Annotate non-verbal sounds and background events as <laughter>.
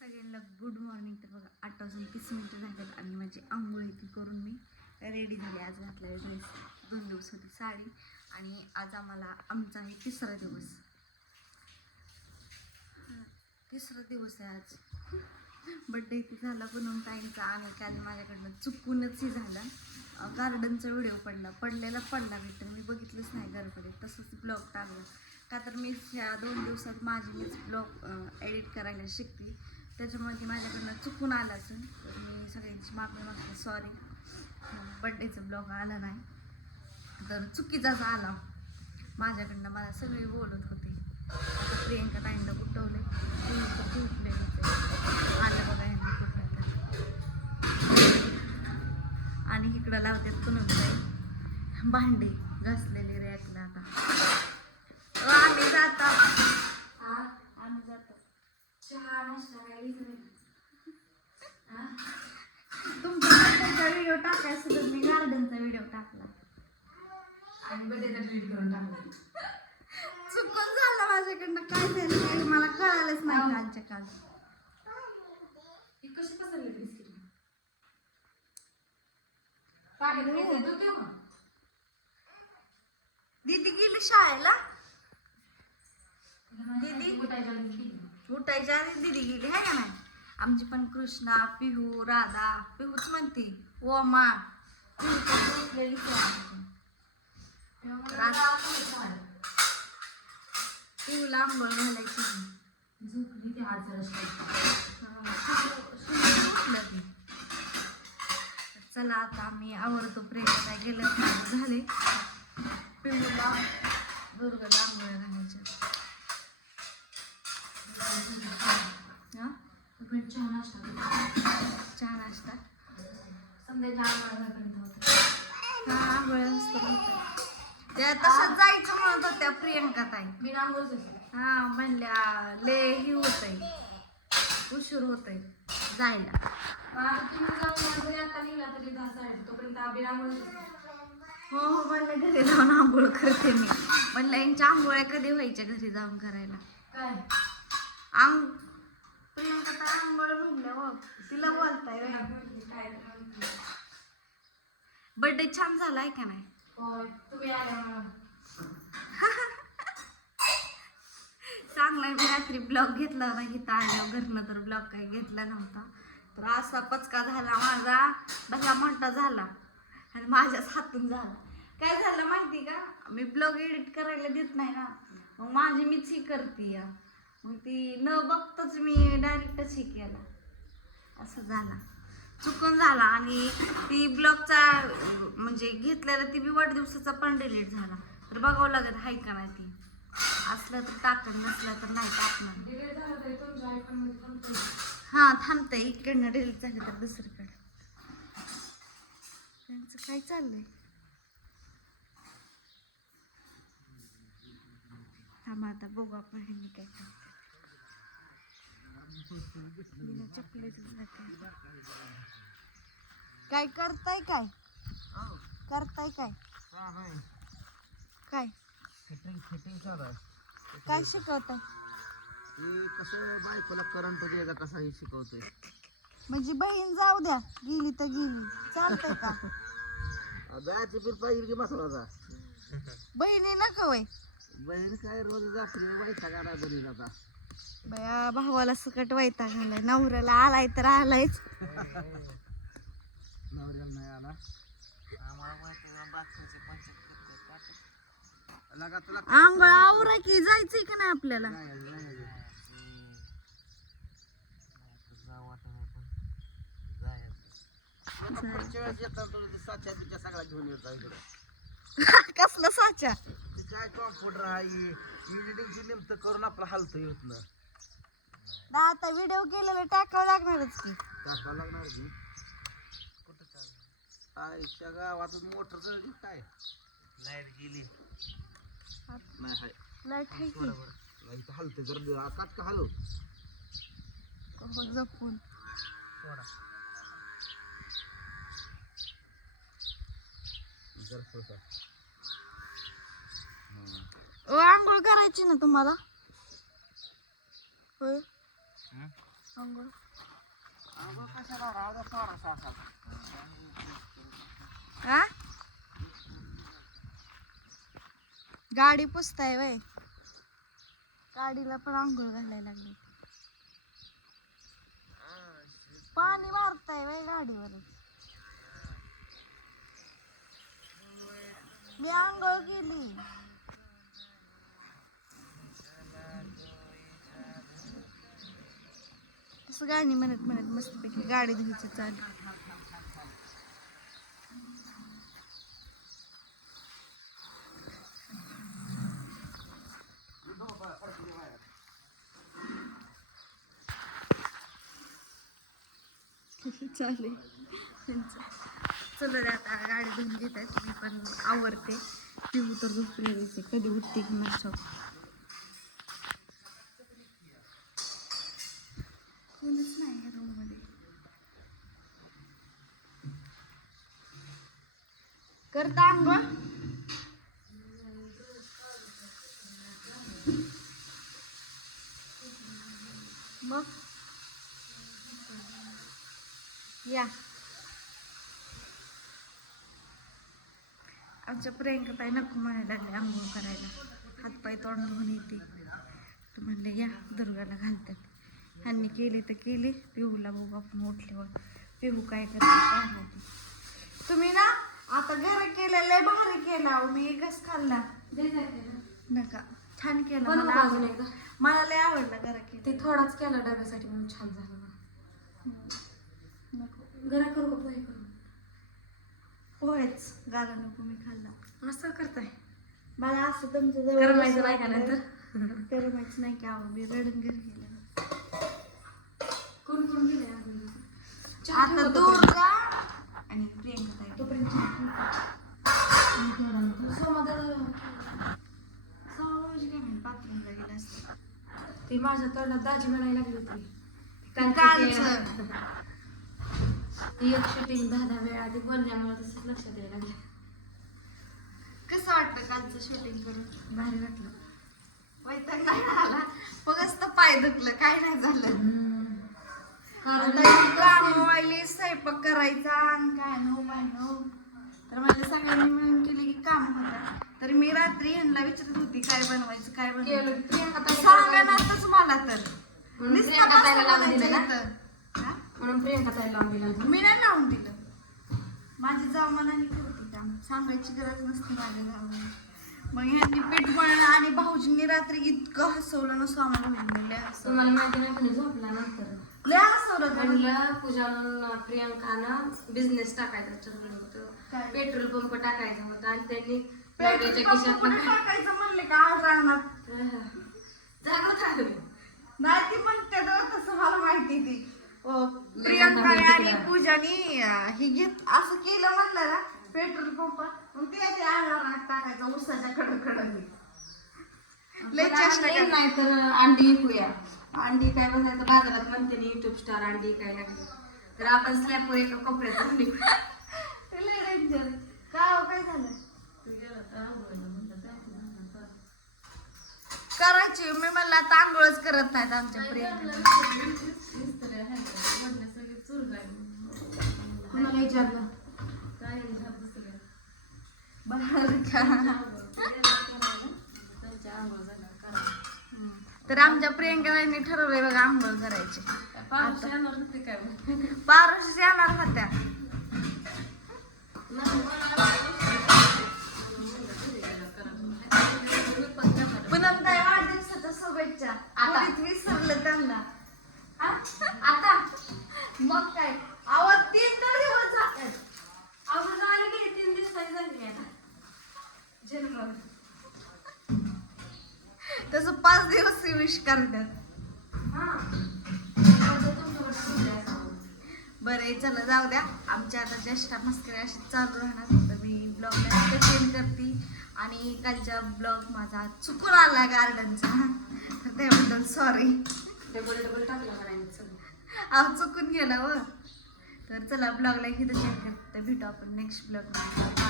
सगळ्यांना good morning तर बघा आठ वाजून तीस मिनिटं झालेलं आणि माझी आंघोळी ती करून मी रेडी झाली. आज घातला ड्रेस दोन दिवस होती साडी. आणि आज आम्हाला आमचा आहे तिसरा दिवस. तिसरा दिवस आहे आज. बड्डे इथे झाला बनवून ताईंचा आणि काल माझ्याकडनं चुकूनच हे झालं. गार्डनचा व्हिडिओ पडला. पडलेला पडला भेटतो मी बघितलंच नाही घराकडे तसंच ब्लॉग टाकला. का तर मी ह्या दोन दिवसात माझी मीच ब्लॉग एडिट करायला शिकते त्याच्यामुळे ती माझ्याकडनं चुकून आलं असेल तर मी सगळ्यांची माफी मागते. सॉरी बड्डेचा ब्लॉग आला नाही. तर चुकीचाच आला. माझ्याकडनं मला सगळी बोलत होते. आता प्रियंका ताईंना उठवले उठले आलं बघा कुठलं आणि इकडं लावतात पुन्हा भांडी घासलेली रॅकला आता अ, आम्ही जातो आम्ही जातो चहा नाश्ता व्हिडिओ टाकायचा मी गार्डनचा व्हिडिओ टाकला आणि ट्रीट करून टाकलं चुकून झालं माझ्याकडनं काय झालं मला कळालंच नाही कालच्या काल कशी पसरली बिस्किट दीदी गेली शाळेला दीदी? कुठे केली. उठायच्या आधी दीदी गेली आहे का नाही आमची पण कृष्णा पिहू राधा पिहूच म्हणते. ओमा. पिहूला आंघोळ घालायची. चला आता आम्ही आवडतो प्रेम काय गेलं झाले. पिहूला दुर्गाला आंघोळ घालायच्या चहा नाश्ता केला. चहा नाश्ता. संध्याच्या आंघोळ मस्त त्या तसंच जायचं म्हणत होत्या प्रियंका ताई. मी रांगोळीच हा म्हणल्या ले ही आहे उशीर होतंय जायला. तुम्ही जाऊन हो हो म्हणलं घरी जाऊन आंघोळ करते मी. म्हणलं यांच्या आंघोळ्या कधी व्हायच्या घरी जाऊन करायला? काय? अंग प्रियंका तर आंघोळ म्हणलं हो. तिला बोलताय बर्थडे छान झाला आहे का नाही? चांगला मी रात्री ब्लॉग घेतला होता इथं आल्या घरनं तर ब्लॉग काही घेतला नव्हता. तर असा पचका झाला माझा. भला मोठा झाला. आणि माझ्याच हातून झाला. काय झालं माहिती का? मी ब्लॉग एडिट करायला देत नाही ना. मग माझी मीच ही करते या मग ती न बघताच मी डायरेक्टच हे केला. असं झाला. चुकून झाला आणि ती ब्लॉगचा म्हणजे घेतलेला ती बी वाढदिवसाचा पण डिलीट झाला. तर बघावं लागत हाय का नाही ती. असलं तर टाकण नसलं तर नाही टाकणार. हां थांबतंय. इकडनं डिलीट झाली तर दुसरीकडे. त्यांचं काय चाललंय? थांबा आता बघू आपण ह्यांनी काय काय करताय काय? करताय काय? काय? फिटिंग फिटिंग काय शिकवताय? कसं बायकोला करंट द्यायचा कसा हे शिकवतोय म्हणजे बहीण जाऊ द्या. गेली तर गेली. चालतंय का? जायचं बिल पाहिजे की बसवायचा बहिणी नको वय बहीण काय रोज जाते बायका गाडा बनी आता बया भावाला सकट वैताग आलाय. नवऱ्याला आलाय तर आलायच. नवऱ्याला नाही आला. आंघोळ आवरा की जायचंय का नाही आपल्याला? <laughs> कसलं साचा काय कॉम्प्युटर आहे? एडिटिंगची नेमकं करून आपलं हलतं येत ना ना आता व्हिडिओ केलेला टाकावं लागणारच की. टाकावं लागणार की. कुठं चाललं आईच्या गावातच मोटर जळली काय? लाइट गेली. नाही हाय. लाइट आहे की. हलते जर आकात का हलव? जपून. सोडा. जर सोडा. ओ, आंघोळ करायची ना तुम्हाला? होय? अंघोळ कशाला राहू गाडी पुसताय वय. गाडीला पण आंघोळ घालायला लागली. पाणी मारताय वय गाडीवरच मी आंघोळ केली. असं गाणी म्हणत म्हणत मस्तपैकी गाडी धुवायची चालू. चालेल. त्यांचं. आता गाडी धुवून घेत आहेत. मी पण आवरते. पिऊ तर झोपलेलीच आहे. कधी उठते की नसतो करता आंघोळ मग? या. आमच्या प्रियंका ताई नको म्हणायला लागले आंघोळ करायला. हातपाय तोंड धुवून येते. तर म्हणले या दुर्गाला घालतात. ह्यांनी केली तर केली. पिहूला बघू आपण उठल्यावर. पिहू काय करते काय तुम्ही ना आता घर केलेलं आहे भारी केला. मी एकच खाल्ला. नका. छान केलं मला अजून आवडलं. एकदा. मला लय आवडला घरा केलं. ते थोडाच केला डब्यासाठी म्हणून छान झालं नको. घरा करू का पोहे करू पोहेच. गाला नको मी खाल्ला. असं करताय? मला असं तुमच्या जवळ करमायचं नाही का नंतर? <laughs> करमायचं नाही की अहो मी रडून घरी गेलं. कोण कोण गेले आता का दुर्गा आणि प्रियंका ताई तोपर्यंत ती माझ्या तोंडात दाजी म्हणायला लागली होती. ती एक शूटिंग दहा दहा वेळा आधी बोलल्यामुळे तसंच लक्षात यायला लागलं. कसं वाटतं कालचं शूटिंग करून? भारी वाटलं. वैताग नाही आला फक्त पाय दुखलं. काय नाही झालं. कामवाली स्वयंपाक करायचा आणि काय नो तर माझ्या सगळ्यांनी मिळून केली की काम होतं. तर मी रात्री विचारत होती काय बनवायचं काय बनवायचं? मला तर. नुसतं मी नाही लावून दिलं. माझी जाव मनाने करते काम. सांगायची गरज नसते माझ्या जावाला मग ह्यांनी पीठ मळलं आणि भाऊजींनी रात्री इतकं हसवलं ना स्वामाला म्हणलं लय हसवलं. तुम्हाला माहिती नाही झोपला नंतर. लय हसवलं त्यानं. म्हणलं पूजानं प्रियंकानं बिझनेस टाकायचा ठरवलं काय? होतं पेट्रोल पंप टाकायचा होता आणि त्यांनी पेट्रोल नवऱ्याच्या पंप खिशात कुठे टाकायचं म्हणले का आज राहणार जागृत राहिलं. नाही ती तसं मला माहिती ती लय प्रियंका आणि. पूजानी अं, ही घेत असं केलं म्हणलं ना पेट्रोल पंप मग ते आणारात टाकायचं उसाच्या कडकडनी लय पण चेष्टा. नाही तर अंडी विकूया अंडी काय बघायचं बाजारात म्हणते युट्यूब स्टार अंडी काय लागली? तर आपण स्लॅपवर एका कोपऱ्यात अंडी ते लय डेंजर काय हो, काय झालं? करायची. मी म्हणलं आता आंघोळच करत नाहीत आमच्या कुणाला विचारलं बरं का तर आमच्या प्रियंकाने ठरवलंय बघा आंघोळ करायची. पारस येणार होत्या पुनम ताई वाढदिवसाच्या शुभेच्छा. आता. विसरलं त्यांना. हा? आता. मग काय आवाज तीन तर दिवस झाले आपण झालं की तीन दिवसाची झाली आता जन्म तसं पाच दिवस विश करतात हा आहे चला जाऊ द्या. आमच्या आता ज्येष्ठा मस्करी अशी चालू राहणार. होतं मी ब्लॉगला सेंड करते. आणि कालच्या ब्लॉग माझा चुकून आला गार्डनचा तर त्याबद्दल सॉरी डबल डबल टाकला अहो चुकून गेला व तर चला ब्लॉगला इथे सेंड करते. भेटू आपण नेक्स्ट ब्लॉग